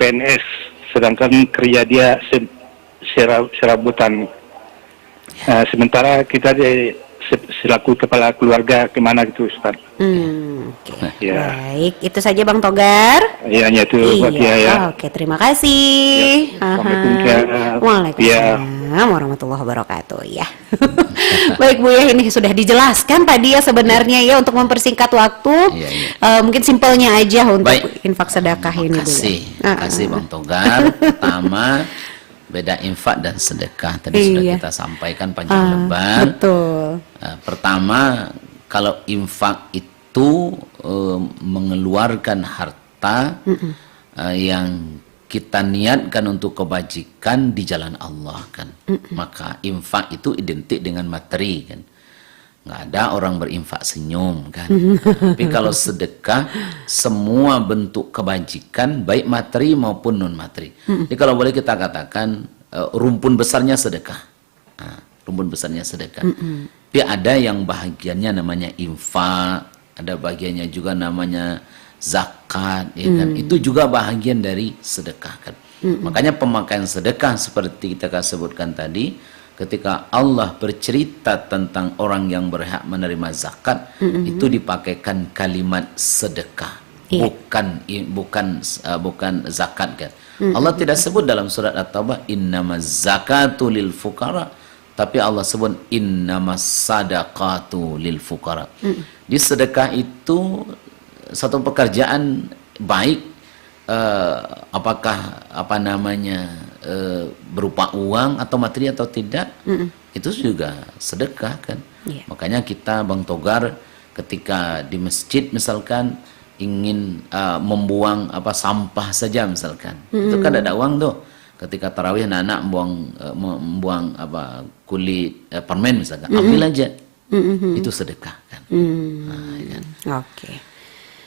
PNS sedangkan kerja dia serabutan, sementara kita selaku kepala keluarga kemana gitu Ustaz? Ya. Baik, itu saja Bang Togar. Ya, hanya itu buat dia ya. Oke, terima kasih. Waalaikumsalam warahmatullahi wabarakatuh ya. Baik Bu ya, ini sudah dijelaskan tadi ya sebenarnya ya untuk mempersingkat waktu. Mungkin simpelnya aja untuk infak sedekah ini Bu. Terima kasih Bang Togar. Pertama, beda infak dan sedekah tadi sudah kita sampaikan panjang lebar. Betul. Pertama, kalau infak itu mengeluarkan harta yang kita niatkan untuk kebajikan di jalan Allah kan. Maka infak itu identik dengan materi kan. Nggak ada orang berinfak senyum kan. Tapi kalau sedekah, semua bentuk kebajikan baik materi maupun non materi. Jadi kalau boleh kita katakan rumpun besarnya sedekah. Rumpun besarnya sedekah. Tapi ada yang bahagiannya namanya infak, ada bagiannya juga namanya zakat, ya kan? Itu juga bahagian dari sedekah kan. Makanya pemakaian sedekah seperti kita sebutkan tadi, ketika Allah bercerita tentang orang yang berhak menerima zakat, itu dipakaikan kalimat sedekah, bukan zakat kan. Allah tidak sebut dalam surat At-Taubah innamaz zakatu lil fuqara, tapi Allah sebut innamas sadaqatu lil fuqara. Di sedekah itu satu pekerjaan baik, apakah berupa uang atau materi atau tidak, itu juga sedekah kan. Makanya kita Bang Togar ketika di masjid misalkan ingin membuang sampah saja misalkan, itu kan ada uang tuh. Ketika tarawih anak-anak membuang kulit permen misalkan, ambil aja, itu sedekah kan. Kan? Oke.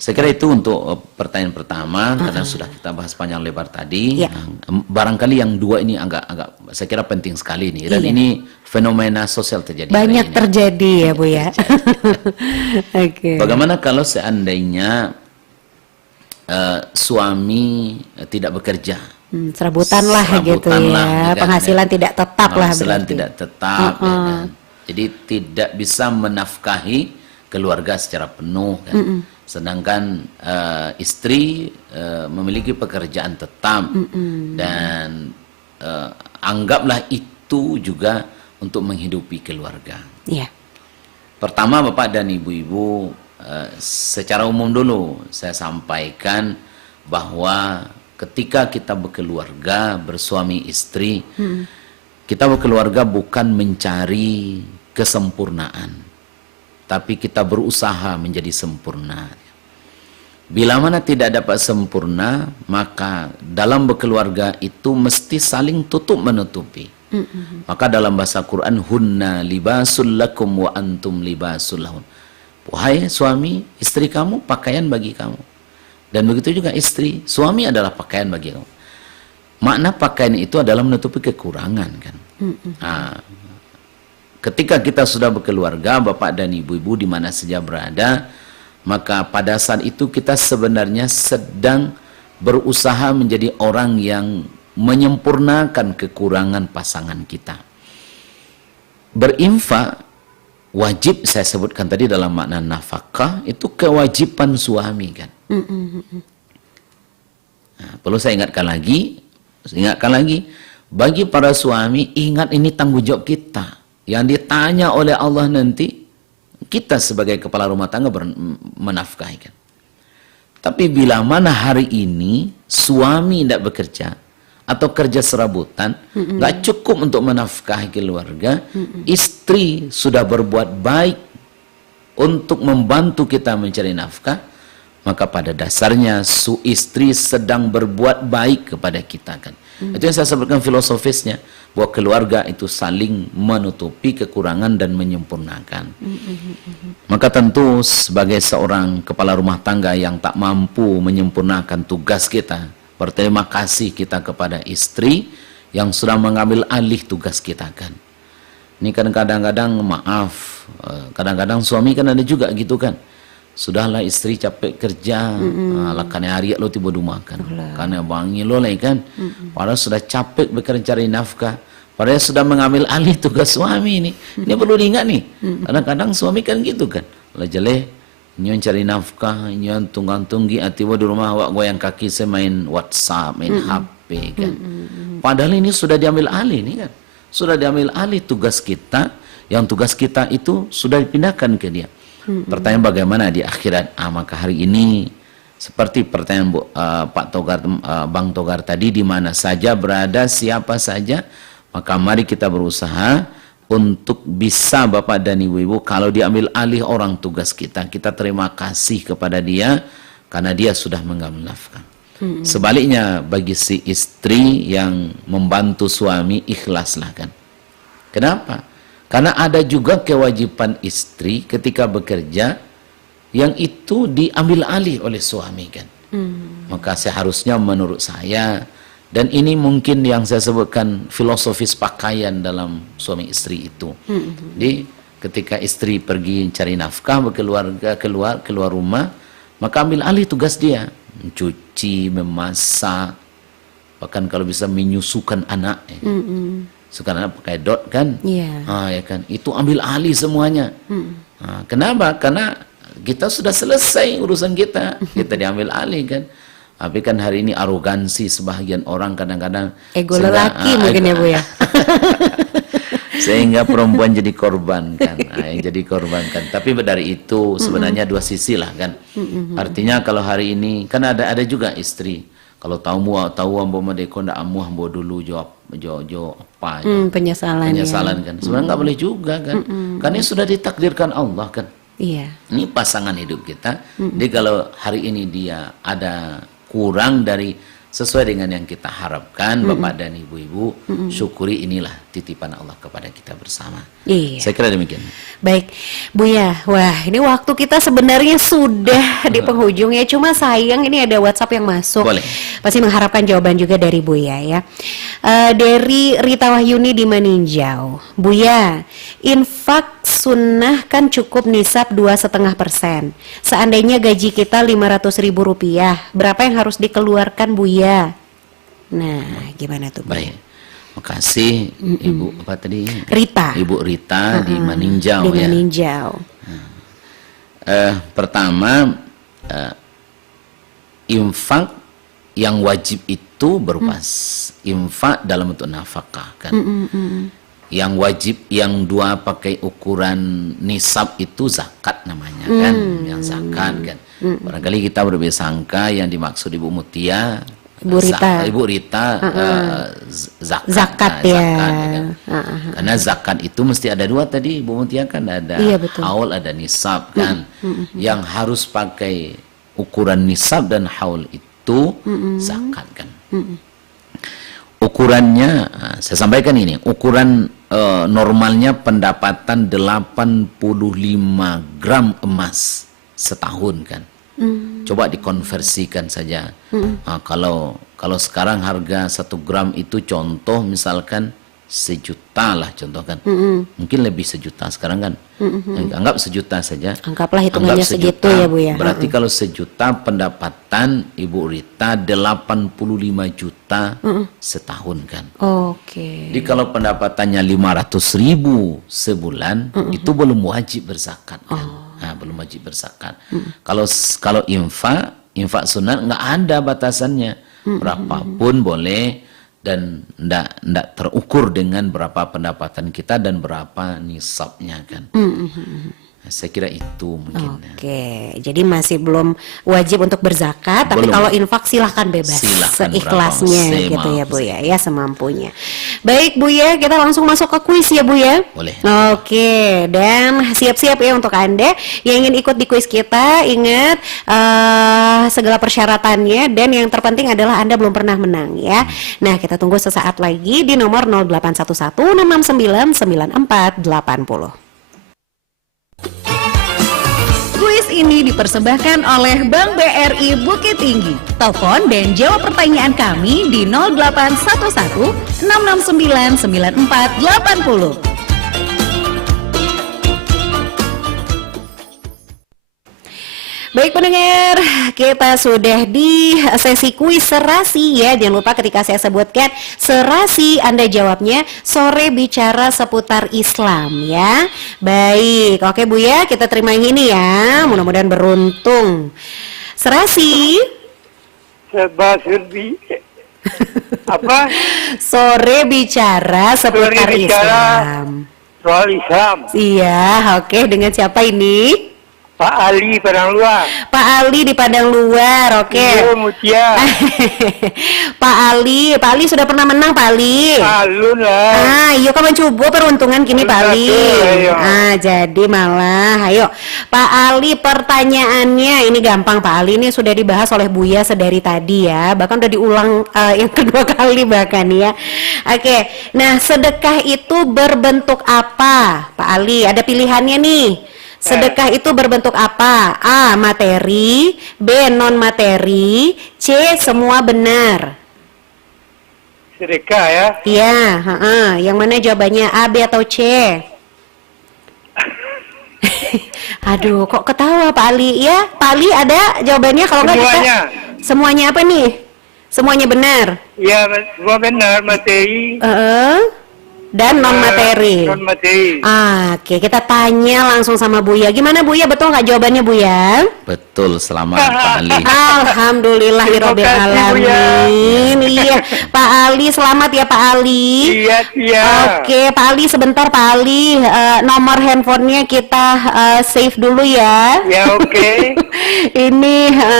Saya kira itu untuk pertanyaan pertama, karena sudah kita bahas panjang lebar tadi. Iya. Barangkali yang dua ini agak saya kira penting sekali nih. Dan Iya. ini fenomena sosial terjadi. hari Banyak ini. terjadi ya Bu ya. Oke. Bagaimana kalau seandainya suami tidak bekerja? Serabutan lah gitu Serabutan ya. lah, kan, Penghasilan tidak tetap lah Penghasilan berarti. tidak tetap, ya kan? Jadi tidak bisa menafkahi keluarga secara penuh, kan? Sedangkan istri memiliki pekerjaan tetap dan anggaplah itu juga untuk menghidupi keluarga. Iya. Pertama, Bapak dan Ibu-ibu, secara umum dulu saya sampaikan bahwa ketika kita berkeluarga, bersuami istri, kita berkeluarga bukan mencari kesempurnaan, tapi kita berusaha menjadi sempurna. Bila mana tidak dapat sempurna, maka dalam berkeluarga itu mesti saling tutup menutupi. Maka dalam bahasa Quran, hunna libasul lakum wa antum libasul lahun. Wahai suami, istri kamu pakaian bagi kamu. Dan begitu juga istri, suami adalah pakaian bagi kamu. Makna pakaian itu adalah menutupi kekurangan, kan. Nah, ketika kita sudah berkeluarga, Bapak dan Ibu-ibu di mana saja berada, maka pada saat itu kita sebenarnya sedang berusaha menjadi orang yang menyempurnakan kekurangan pasangan kita. Berinfak wajib, saya sebutkan tadi dalam makna nafkah, itu kewajiban suami, kan. Nah, perlu saya ingatkan lagi, bagi para suami, ingat ini tanggung jawab kita. Yang ditanya oleh Allah nanti, kita sebagai kepala rumah tangga menafkahi, kan. Tapi bila mana hari ini suami tidak bekerja atau kerja serabutan, nggak cukup untuk menafkahi keluarga, istri sudah berbuat baik untuk membantu kita mencari nafkah, maka pada dasarnya istri sedang berbuat baik kepada kita, kan. Itu yang saya sebutkan filosofisnya, bahwa keluarga itu saling menutupi kekurangan dan menyempurnakan. Maka tentu sebagai seorang kepala rumah tangga yang tak mampu menyempurnakan tugas kita, berterima kasih kita kepada istri yang sudah mengambil alih tugas kita, kan. Ini kan kadang-kadang, maaf, kadang-kadang suami kan ada juga gitu, kan. Sudahlah istri capek kerja, karena hari lo tiba rumah, kan. Karena bangi lo lah, kan. Padahal sudah capek bekerja cari nafkah, padahal sudah mengambil alih tugas suami ini. Ini perlu diingat nih. Kadang-kadang suami kan gitu, kan. Lah jeleh, nyon cari nafkah, nyon tunggang-tunggi, tiba di rumah awak goyang kaki saya main WhatsApp, main HP, kan. Padahal ini sudah diambil alih nih, kan. Sudah diambil alih tugas kita, yang tugas kita itu sudah dipindahkan ke dia. Pertanyaan bagaimana di akhirat? Maka hari ini seperti pertanyaan Pak Togar, Bang Togar tadi, di mana saja berada, siapa saja, maka mari kita berusaha untuk bisa, Bapak dan Ibu-ibu, kalau diambil alih orang tugas kita, kita terima kasih kepada dia karena dia sudah mengambil nafkah. Sebaliknya bagi si istri yang membantu suami, ikhlaslah, kan. Kenapa? Karena ada juga kewajiban istri ketika bekerja yang itu diambil alih oleh suami, kan. Maka seharusnya menurut saya, dan ini mungkin yang saya sebutkan filosofis pakaian dalam suami istri itu. Jadi ketika istri pergi cari nafkah, berkeluarga, keluar rumah, maka ambil alih tugas dia, mencuci, memasak, bahkan kalau bisa menyusukan anak, ya. Sekarang pakai dot, kan. Ya kan, itu ambil alih semuanya. Kenapa? Karena kita sudah selesai urusan kita, kita diambil alih, kan. Tapi kan hari ini arogansi sebagian orang kadang-kadang, Ego lelaki mungkin ya Bu ya. sehingga perempuan jadi korban, kan. Yang jadi korban, kan. Tapi dari itu sebenarnya dua sisi lah, kan. Artinya kalau hari ini kan ada juga istri, kalau tahu ambo medeko ndak amuh ambo dulu jawab apa penyesalan kan. Sebenarnya nggak boleh juga, kan. Karena ini sudah ditakdirkan Allah, kan. Iya. Ini pasangan hidup kita. Jadi kalau hari ini dia ada kurang dari sesuai dengan yang kita harapkan. Bapak dan ibu-ibu, syukuri inilah titipan Allah kepada kita bersama. Iya. Saya kira demikian. Baik, Buya. Wah, ini waktu kita sebenarnya sudah di penghujung ya. Cuma sayang ini ada WhatsApp yang masuk. Boleh. Pasti mengharapkan jawaban juga dari Buya ya. Dari Rita Wahyuni di Maninjau. Buya, infak sunnah kan cukup nisab 2,5%. Seandainya gaji kita Rp500.000, berapa yang harus dikeluarkan Buya? Nah, gimana tuh Buya? Baik. Makasih Ibu apa tadi? Rita. Ibu Rita di Maninjau Di ya. Maninjau. Pertama, infak yang wajib itu berupa infak dalam bentuk nafkah kan. Yang wajib yang dua pakai ukuran nisab itu zakat namanya kan, yang zakat kan. Barangkali kita bersangka yang dimaksud Ibu Mutia, Ibu Rita. Ibu Rita Zakat ya. kan? Karena zakat itu mesti ada dua tadi Ibu Mutia kan, ada Iya, betul. haul, ada nisab kan. Yang harus pakai ukuran nisab dan haul itu zakat kan. Ukurannya, saya sampaikan ini, ukuran normalnya pendapatan 85 gram emas setahun kan. Coba dikonversikan saja. Kalau sekarang harga 1 gram itu contoh misalkan 1 juta lah contoh kan. Mungkin lebih 1 juta sekarang kan. Anggap 1 juta saja. Anggaplah hitungannya Anggap segitu ya Bu ya. Berarti kalau 1 juta pendapatan Ibu Rita 85 juta setahun kan. Oke. Jadi kalau pendapatannya 500.000 sebulan itu belum wajib berzakat kan. Nah, belum wajib berzakat. Kalau infak sunat nggak ada batasannya. Berapapun boleh dan ndak terukur dengan berapa pendapatan kita dan berapa nisabnya kan. Nah, saya kira itu mungkin. Oke, jadi masih belum wajib untuk berzakat, tapi Belum. kalau infak silahkan bebas, Silahkan seikhlasnya berapa, gitu ya Bu semampu. ya, semampunya. Baik Bu ya, kita langsung masuk ke kuis ya Bu ya. Boleh. Oke, dan siap-siap ya untuk Anda yang ingin ikut di kuis kita. Ingat segala persyaratannya, dan yang terpenting adalah Anda belum pernah menang ya. Nah, kita tunggu sesaat lagi di nomor 0811-669-9480. Kuis ini dipersembahkan oleh Bank BRI Bukit Tinggi. Telepon dan jawab pertanyaan kami di 0811 669 9480. Baik pendengar, kita sudah di sesi kuis serasi ya. Jangan lupa ketika saya sebutkan serasi, Anda jawabnya sore bicara seputar Islam ya. Baik, oke Bu ya, kita terima yang ini ya. Mudah-mudahan beruntung. Serasi Serba serbi apa? sore bicara seputar Sore bicara. Islam. Soal Islam. Iya, oke, dengan siapa ini? Pak Ali Padang Luar. Pak Ali di Padang Luar, oke. Ibu Mutia. Pak Ali sudah pernah menang Pak Ali. Alun lah. Ayo kamu coba peruntungan kini Pak Ali. Ayo. Jadi malah, ayo Pak Ali, pertanyaannya ini gampang Pak Ali, ini sudah dibahas oleh Buya sedari tadi ya, bahkan udah diulang yang kedua kali bahkan ya. Oke, nah sedekah itu berbentuk apa Pak Ali? Ada pilihannya nih. Sedekah itu berbentuk apa? A. Materi, B. Non materi, C. Semua benar. Sedekah ya. Iya, yang mana jawabannya A, B atau C? Aduh, kok ketawa Pak Ali ya? Pak Ali ada jawabannya? Kalau nggak kita Semuanya. semuanya apa nih? Semuanya benar. Ya, semua benar materi. Dan non materi. Non materi. Oke, kita tanya langsung sama Buya. Gimana Buya, betul nggak jawabannya Buya? Betul, selamat Pak Ali. Alhamdulillahirobbil Terima kasih, alamin. Iya, Pak Ali selamat ya Pak Ali. Iya. Oke, Pak Ali sebentar Pak Ali, nomor handphonenya kita save dulu ya. Ya, oke. Ini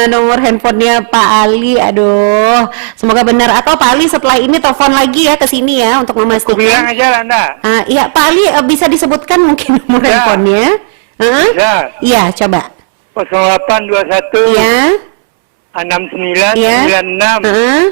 nomor handphonenya Pak Ali. Aduh, semoga benar. Atau Pak Ali setelah ini telepon lagi ya ke sini ya untuk Aku bilang memastikan. aja lah, Anda. Iya, Pak Ali bisa disebutkan mungkin nomor Ya. handphonenya? Bisa. Iya, coba. 0821 Iya. 69 Ya. 96 Heeh.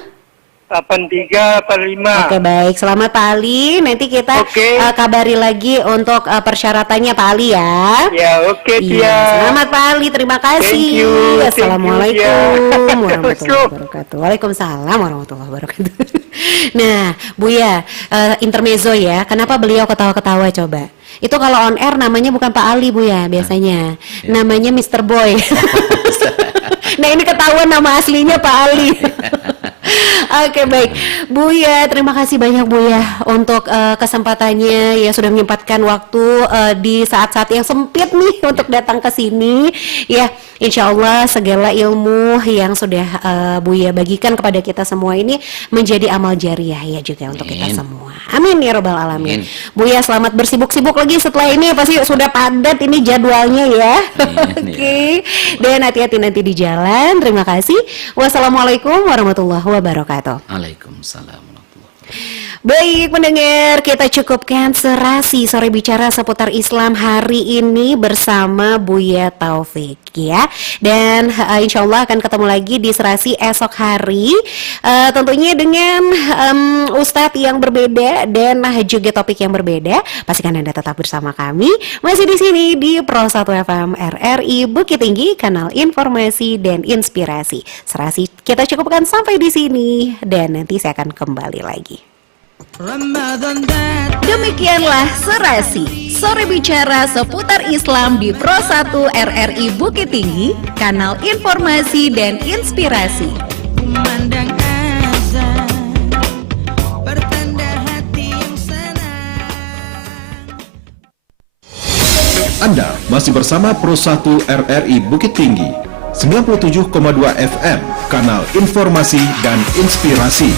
83 85. Oke, baik. Selamat Pak Ali. Nanti kita Oke. kabari lagi untuk persyaratannya Pak Ali ya. Ya, oke Iya, Tia. selamat Pak Ali, terima kasih. Thank you, Assalamualaikum Tia. warahmatullahi wabarakatuh. Waalaikumsalam warahmatullahi wabarakatuh. Nah, Buya, intermezzo ya. Kenapa beliau ketawa-ketawa coba? Itu kalau on air namanya bukan Pak Ali Buya biasanya. Namanya Mr. Boy. Nah, ini ketahuan nama aslinya Pak Ali. Oke, baik Buya, terima kasih banyak Buya untuk kesempatannya ya, sudah menyempatkan waktu di saat-saat yang sempit nih untuk datang ke sini ya. Insya Allah segala ilmu yang sudah Buya bagikan kepada kita semua ini menjadi amal jariah ya juga untuk kita semua. Amin ya robbal alamin. Buya, selamat bersibuk-sibuk lagi setelah ini, pasti sudah padat ini jadwalnya ya. Oke. Dan hati-hati nanti di jalan. Terima kasih. Wassalamualaikum warahmatullahi wabarakatuh. Waalaikumsalam. Baik pendengar, kita cukupkan serasi sore bicara seputar Islam hari ini bersama Buya Taufik ya. Dan insya Allah akan ketemu lagi di serasi esok hari, tentunya dengan Ustadz yang berbeda dan juga topik yang berbeda. Pastikan Anda tetap bersama kami masih di sini di Pro 1 FM RRI Bukit Tinggi, kanal informasi dan inspirasi. Serasi kita cukupkan sampai di sini dan nanti saya akan kembali lagi. Demikianlah Serasi, sore bicara seputar Islam di Pro 1 RRI Bukit Tinggi, kanal informasi dan inspirasi. Anda masih bersama Pro 1 RRI Bukit Tinggi, 97,2 FM, kanal informasi dan inspirasi.